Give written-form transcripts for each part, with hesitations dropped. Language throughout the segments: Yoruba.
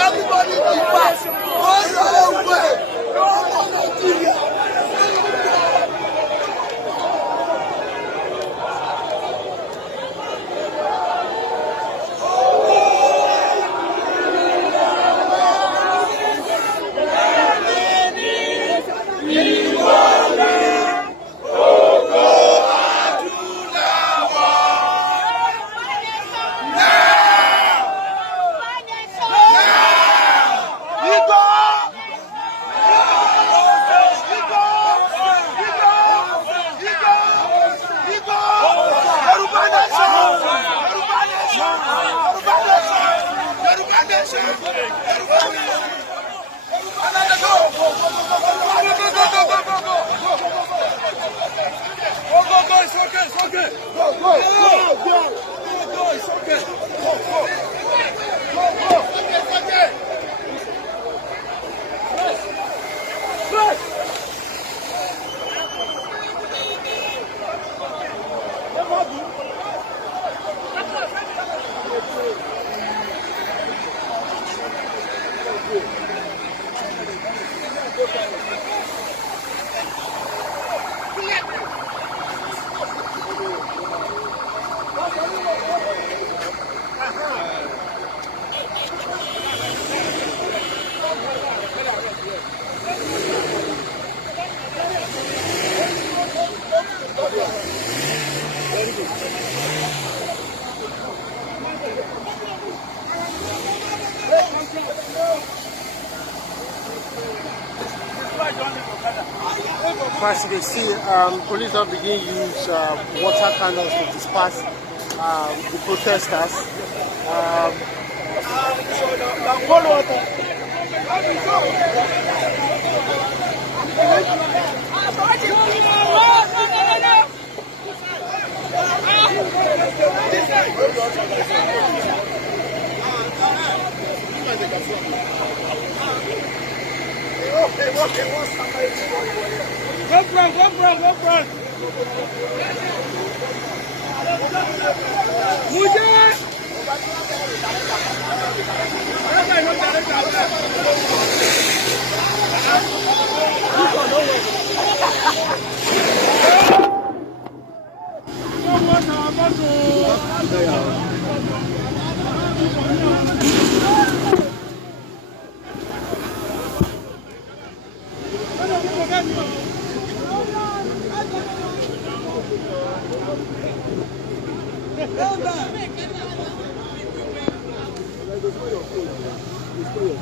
Everybody keep back. Go your own way. No more Nigeria. As you can see, police have begin use water cannons to disperse the protesters. Go front.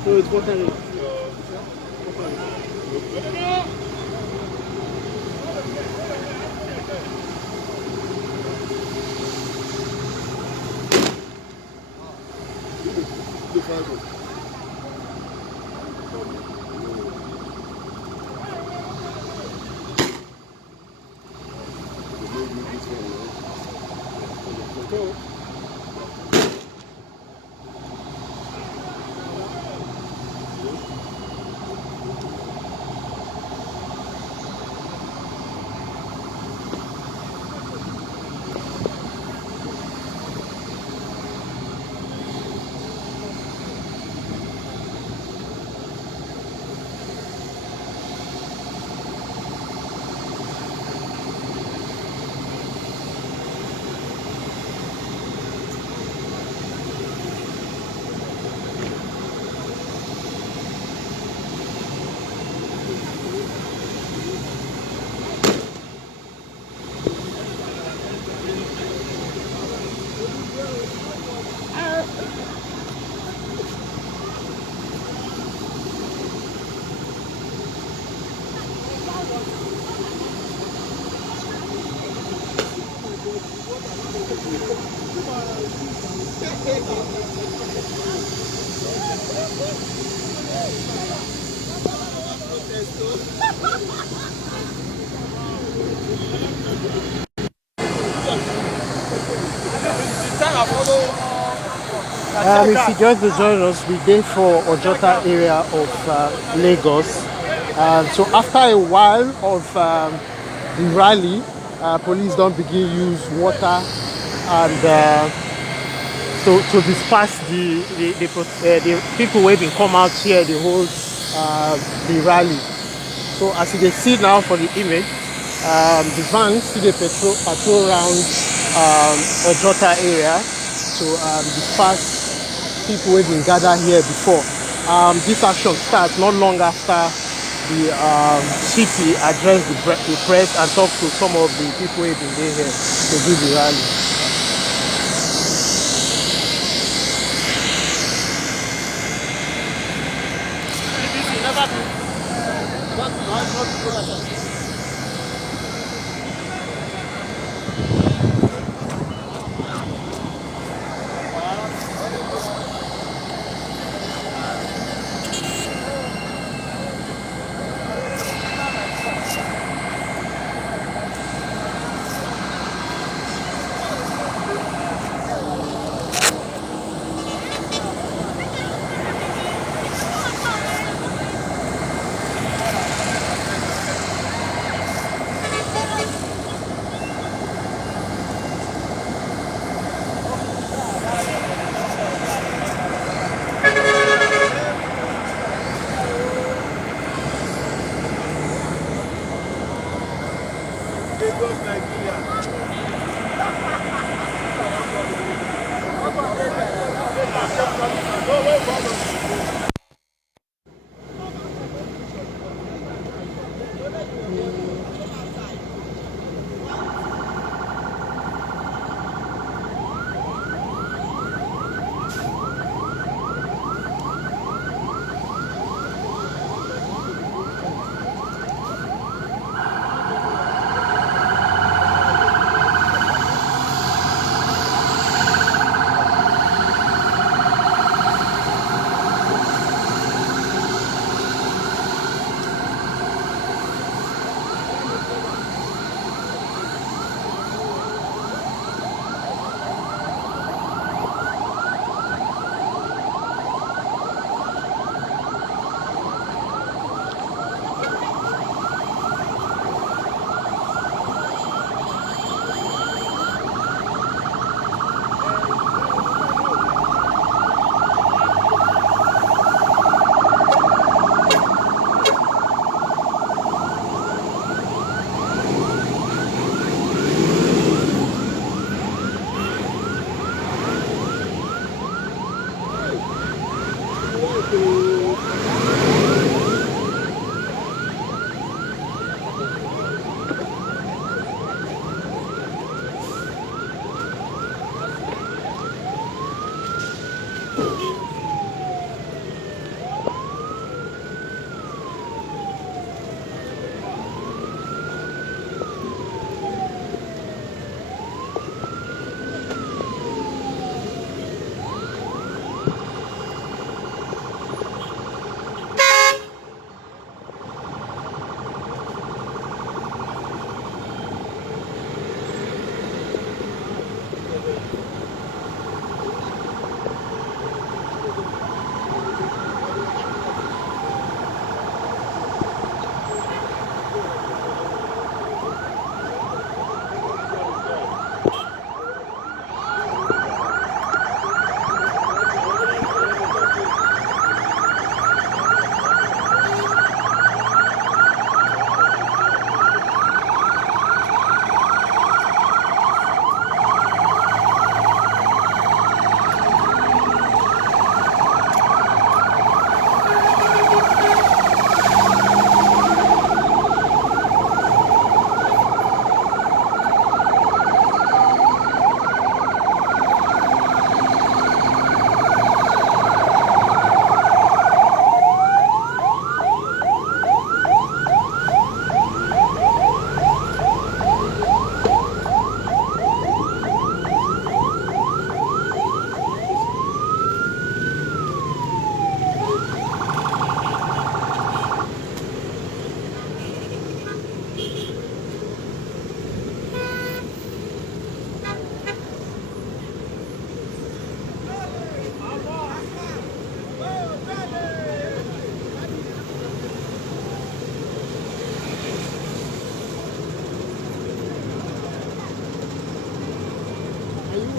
So it's water. If you just join us, we dey for Ojota area of Lagos. So after a while of the rally, police don't begin use water and to disperse the people who been come out here, the whole the rally. So as you can see now for the image, the vans see the patrol around Ojota area to disperse people who have been gathered here before. This action starts not long after the CP addressed the press and talked to some of the people who have been there here to do the rally.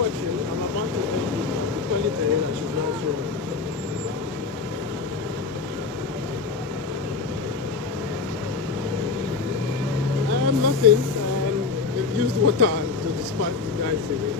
watching. I'm about to call it that she's not sure. Nothing. They've used water to disperse the guys away.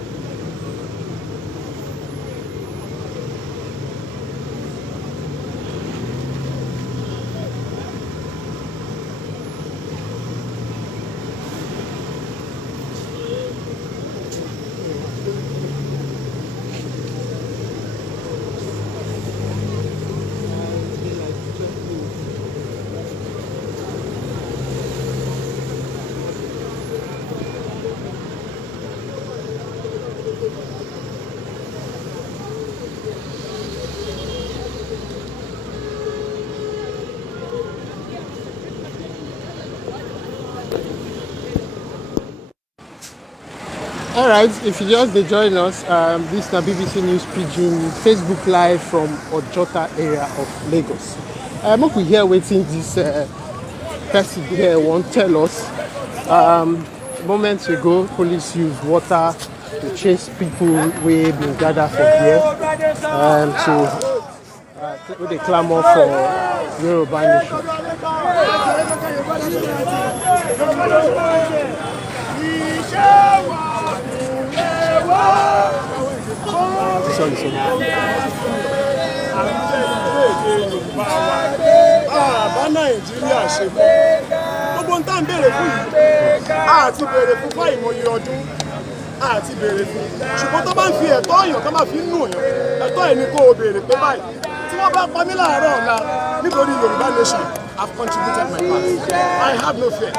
Alright, if you just join us, this is BBC News Pidgin Facebook Live from Ojota area of Lagos. If we hear waiting this person here won't tell us. Moments ago, police used water to chase people who been gathered from here to the clamor for Yoruba nation. Sorry. Bá Nàìjíríà ṣe mọ́. Gbogbo ń tàn béèrè fún yìí. Àti béèrè fún fáì ìmọ̀ye ọdún. Àti béèrè fún. Ṣùgbọ́n tó bá ń fi ẹ̀tọ́ èèyàn tó máa fi ń nù èèyàn. Ẹ̀tọ́ ẹ̀ ni kó o béèrè pé báyìí. Tí wọ́n bá pa mí láàárọ̀ ọ̀la nítorí Yorùbá nation, I've contributed my part. I have no fear.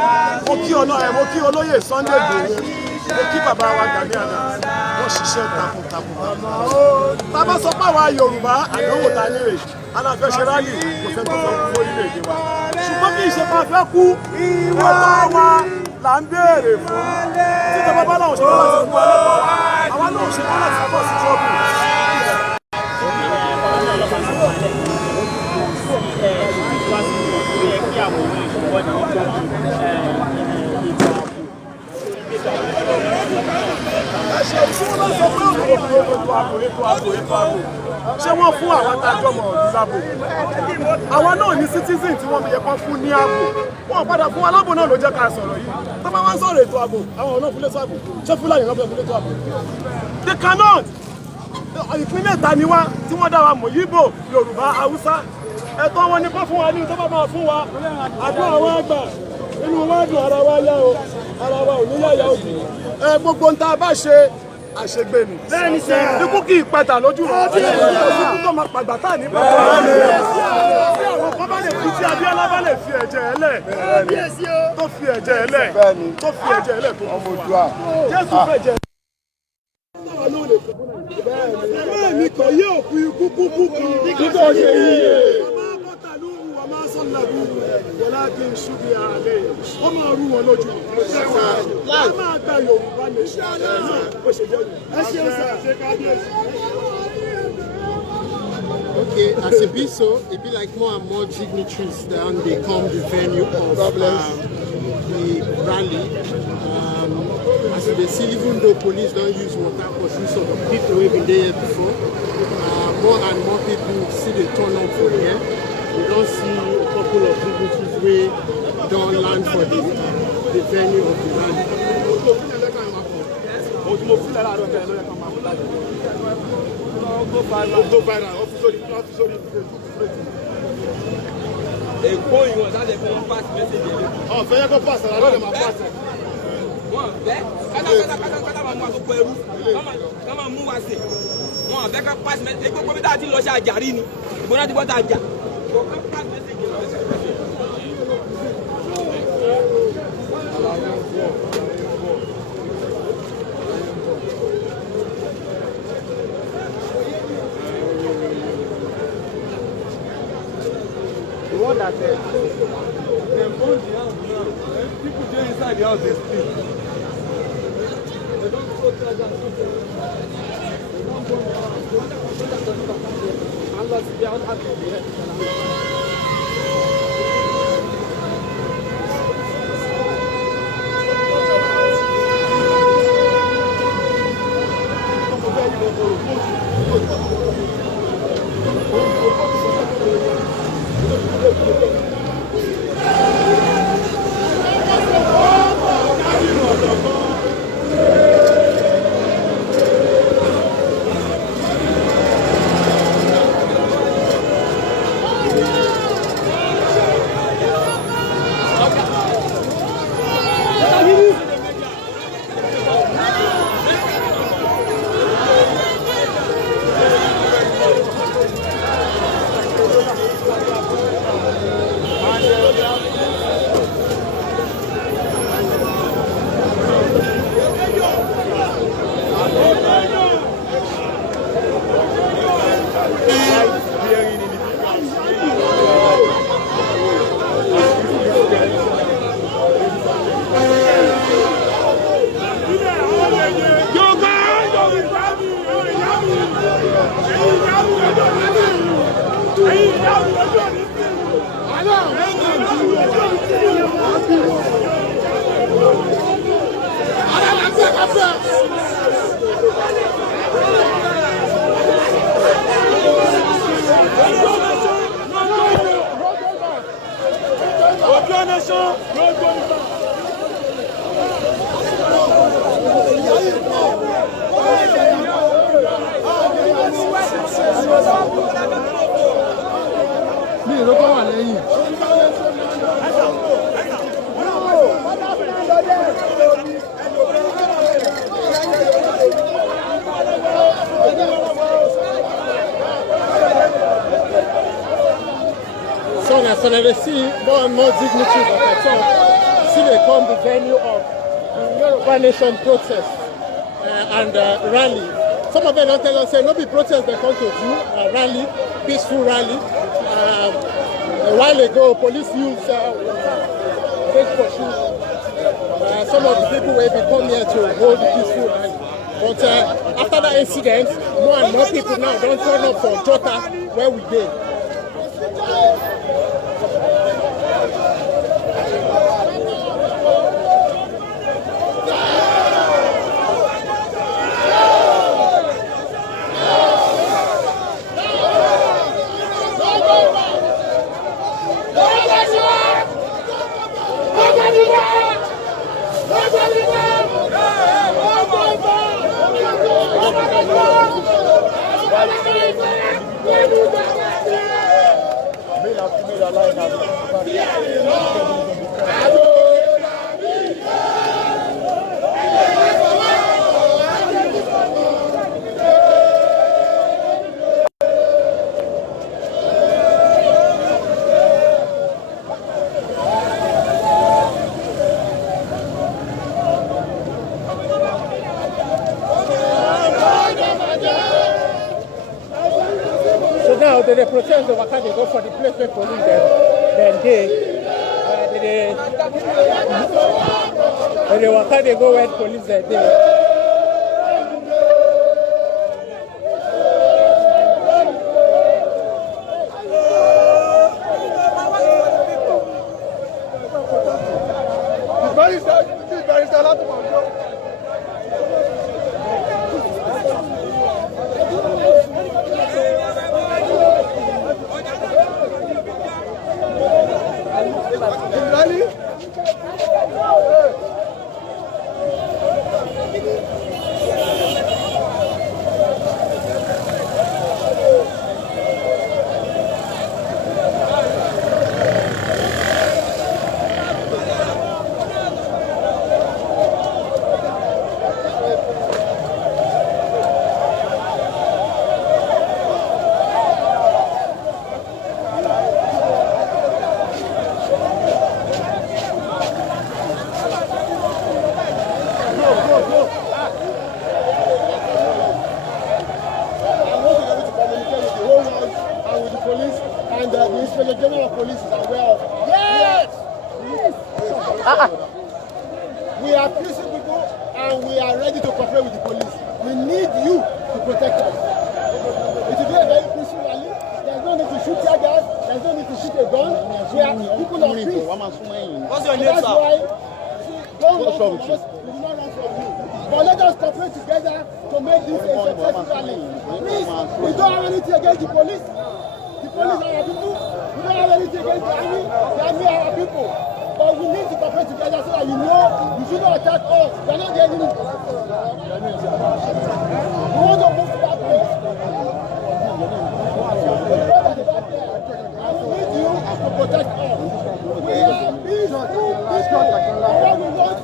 Mo kí olóyè Sunday Igboho. Mo kí bàbá wa Gani Adams. Wọ́n ṣiṣẹ́ takuntakun. Tá a bá sọ pé àwa Yorùbá àdánwò ta ní rè aláfẹsẹ̀ rálì kò fẹ́ tó fẹ́ kú orílẹ̀-èdè wa. Ṣùgbọ́n kí ìṣèpá fẹ́ kú ẹ̀tọ́ wa là ń béèrè fún. Títọ́ bàbá náà ṣe kọ́ láti fún wa lẹ́tọ̀ọ́ wa. Àwa náà ṣe kọ́ láti pọ̀ sí ṣọ́ọ̀bù. Ṣé wọ́n fún àwọn adájọ́ mọ̀ ọ̀dún lábò? Àwọn náà ní citizen tí wọ́n fi yẹ kán fún ní ààbò. Wọ́n padà fún alábò náà ló jẹ́ ká sọ̀rọ̀ yìí. Tó bá wá ń sọ̀rọ̀ ètò ààbò, àwọn ọ̀nà fúnlé sàbò. Ṣé Fúlàní náà fẹ́ fúnlé tó ààbò? They cannot. Ìpínlẹ̀ ta ni wá tí wọ́n dá wa mọ̀ Yíbò, Yorùbá, Haúsá. Ẹ̀tọ́ wọn ni kó fún wa ní tó bá máa fún wa. Àdúrà àwọn àgbà inú wa dùn ara wa yá o. Ara wa ò ní yáyà òbí. Gbogbo ń tá a bá ṣe àṣegbè ni. Ikú kì í pẹ̀tà lójú rẹ̀. Ikú tó máa pàgbà tá ní pẹ̀tà. Tí àwọn kan bá lè fi tí Abíọ́lá bá lè fi ẹ̀jẹ̀ ẹlẹ̀. Tó fi ẹ̀jẹ̀ ẹlẹ̀. Tó fi ẹ̀jẹ̀ ẹlẹ̀ tó fún wa. Jésù fẹ̀jẹ̀. Bẹ́ẹ̀ni kò yé òkú ikú kúkú kan. Nígbà yẹ iye. Ọmọ sọ́nàbù wọláàkì ṣubí àlẹ́ wọ́n máa rú wọn lójú. Wọ́n máa gba Yorùbá nation náà bó ṣe jẹ́ Okay, as it be so, it be like more and more dignitaries then they come the venue of the rally. As they see, even though police don't use water for some sort of people who have been there before, more and more people see the turn up for here. We don't see a couple of dignitaries where don't land for the venue of the rally. Èkó ìwọ̀n sáde fún wọn pass message yẹn. Ọ̀fẹ́ yẹ kó pass àlọ́ lè máa pass ẹ̀. Wọ́n fẹ́ kátà máa mú àkókò ẹrú ká máa mú wa sí. Wọ́n fẹ́ ká pass message èkó kọ́mítà àti lọ sí àjàrí ni ìgbóná ti bọ́ta àjà. Pass message yẹn lọ sí. The one that they burn the house now. People dey inside the house they sleep. They don't go tell them something. They don't burn the house. They don't unless they are not happy. So now they see more and more dignitaries at the top. See they come the venue of the Yoruba Nation protest and rally. Some of them don't tell us, say, no be protest they come to do, rally, peaceful rally. A while ago, police used fake pursue. Some of the people will be come here to hold the peaceful rally. But after that incident, more and more people now don't turn up for Jota where we did. Now they protest the waka, they go for the place where police then they waka, they go where police they. Inspector General of Police is aware of. Yes! We are peaceful people and we are ready to cooperate with the police. We need you to protect us. It will be a very peaceful rally. There's no need to shoot tear gas. There's no need to shoot a gun. We are people of peace. What's your name, That's sir? why, don't run from us. We will not run from you. But let us cooperate together to make this a successful rally. Please, we don't have anything against the police. The police are our people. We don't have anything against the army. The army are our people. But we need to cooperate together so that you know you should not attack us. We are not the enemy. We want to move to that place. And we need you to protect us. We are peaceful people. What we want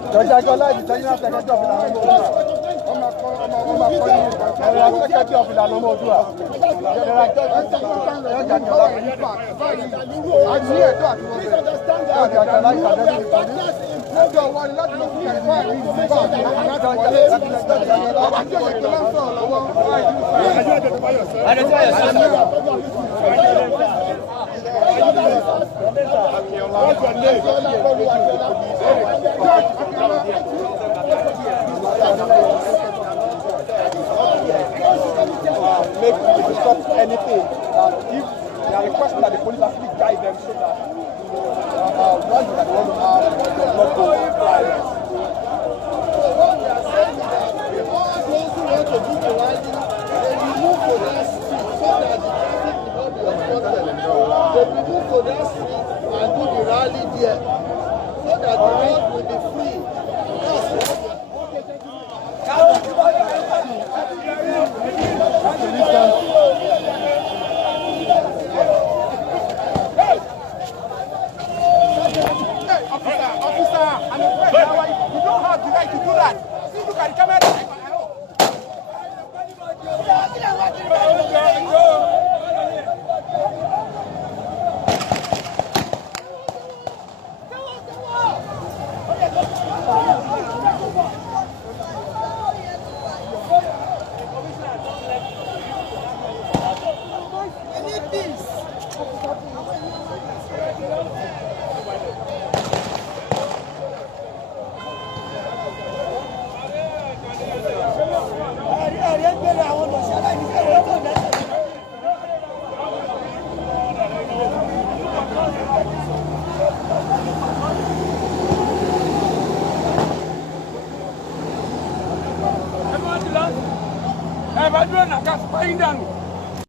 make to stop anything that if they are requesting that the police actually guide them so that once that they want to have not go violence. What we are saying is that all those who want to do the rally, they will move to that street so that the traffic will not be obstructed. They will move to that street and do the rally there so that the road will be free. You don't have the right to do that. See, look at the camera. Everyone, I got spying down.